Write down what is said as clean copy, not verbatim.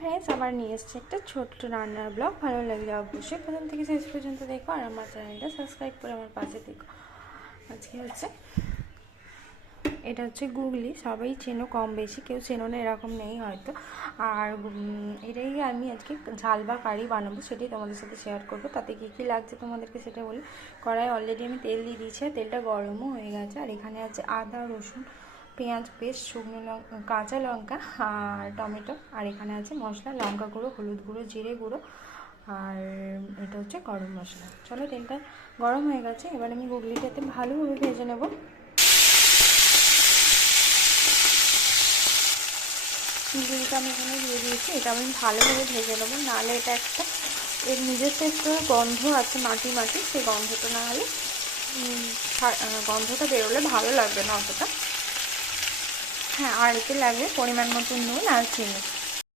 Friends, আবার নিয়ে এসেছি একটা ছোট্ট রান্নার ব্লগ। ভালো লাগলে অবশ্যই প্রথম থেকে শেষ পর্যন্ত দেখো, আর আমার চ্যানেলটা সাবস্ক্রাইব করে আমার পাশে দেখো। আজকে হচ্ছে এটা হচ্ছে গুগলি, সবাই চেনো কম বেশি, কেউ চেনো না এরকম নেই হয়তো। আর এটাই আমি আজকে ঝাল বা কারি বানাবো, সেটাই তোমাদের সাথে শেয়ার করবো। তাতে কী কী লাগছে তোমাদেরকে সেটা বলি। কড়াই অলরেডি আমি তেল দিয়ে দিয়েছি, তেলটা গরমও হয়ে গেছে। আর এখানে আছে আদা, রসুন, পেঁয়াজ পেস্ট, শুকনো লঙ্কা, কাঁচা লঙ্কা আর টমেটো। আর এখানে আছে মশলা, লঙ্কা গুঁড়ো, হলুদ গুঁড়ো, জিরে গুঁড়ো, আর এটা হচ্ছে গরম মশলা। চলো, তেলটা গরম হয়ে গেছে, এবার আমি গুগলিটাতে ভালোভাবে ভেজে নেবো। গুগলিটা আমি এখানে দিয়ে দিয়েছি, এটা আমি ভালোভাবে ভেজে নেবো, নাহলে এটা একটা এর নিজস্ব একটা গন্ধ আছে, মাটি মাটি, সেই গন্ধটা না হলে গন্ধটা বেরোলে ভালো লাগবে না অতটা। হ্যাঁ, আর এতে লাগবে পরিমাণ মতো নুন আর চিনি।